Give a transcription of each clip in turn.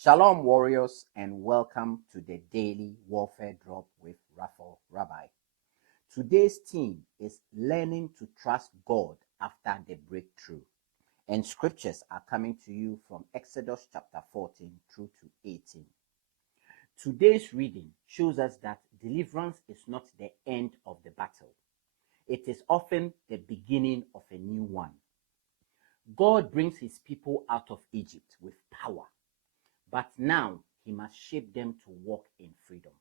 Shalom, warriors, and welcome to the Daily Warfare Drop with Raphael, Rabbi. Today's theme is learning to trust God after the breakthrough. And scriptures are coming to you from Exodus chapter 14 through to 18. Today's reading shows us that deliverance is not the end of the battle. It is often the beginning of a new one. God brings his people out of Egypt with power. But now he must shape them to walk in freedom.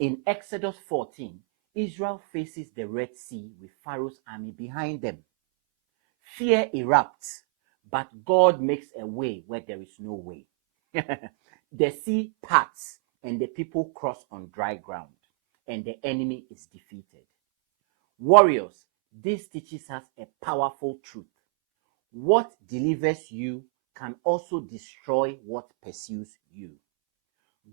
In Exodus 14, Israel faces the Red Sea with Pharaoh's army behind them. Fear erupts, but God makes a way where there is no way. The sea parts and the people cross on dry ground, and the enemy is defeated. Warriors, this teaches us a powerful truth. What delivers you can also destroy what pursues you.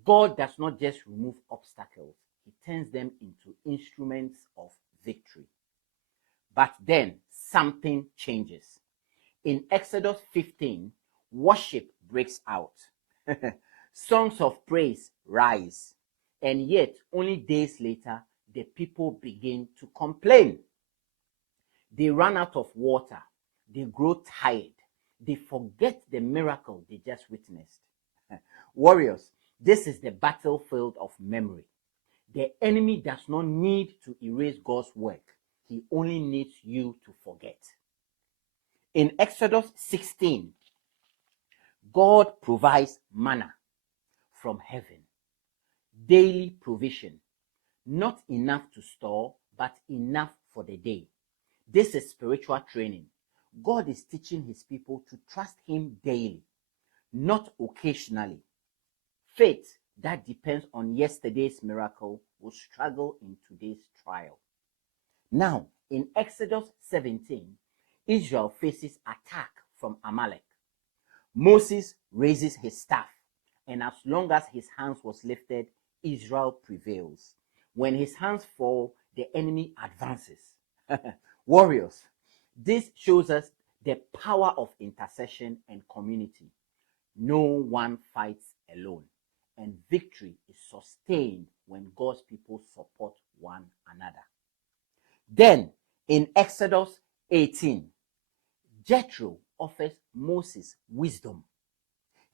God does not just remove obstacles, he turns them into instruments of victory. But then something changes. In Exodus 15, worship breaks out. Songs of praise rise. And yet, only days later, the people begin to complain. They run out of water. They grow tired. They forget the miracle they just witnessed. Warriors, this is the battlefield of memory. The enemy does not need to erase God's work. He only needs you to forget. In Exodus 16, God provides manna from heaven. Daily provision. Not enough to store, but enough for the day. This is spiritual training. God is teaching his people to trust him daily, not occasionally. Faith that depends on yesterday's miracle will struggle in today's trial. Now, in Exodus 17, Israel faces attack from Amalek. Moses raises his staff, and as long as his hands was lifted, Israel prevails. When his hands fall, the enemy advances. Warriors, this shows us the power of intercession and community. No one fights alone, and victory is sustained when God's people support one another. Then, in Exodus 18, Jethro offers Moses wisdom.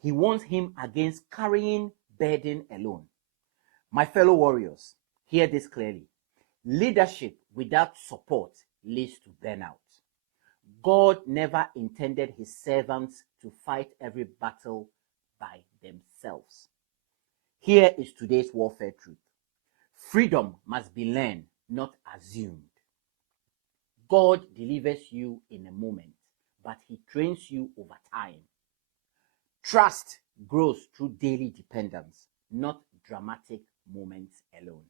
He warns him against carrying burden alone. My fellow warriors, hear this clearly. Leadership without support leads to burnout. God never intended his servants to fight every battle by themselves. Here is today's warfare truth. Freedom must be learned, not assumed. God delivers you in a moment, but he trains you over time. Trust grows through daily dependence, not dramatic moments alone.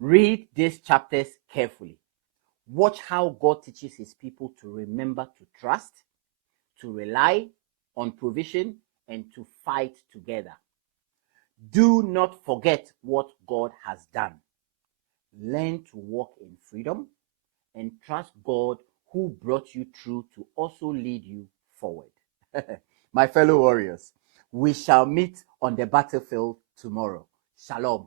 Read these chapters carefully. Watch how God teaches his people to remember to trust, to rely on provision, and to fight together. Do not forget what God has done. Learn to walk in freedom and trust God who brought you through to also lead you forward. My fellow warriors, we shall meet on the battlefield tomorrow. Shalom.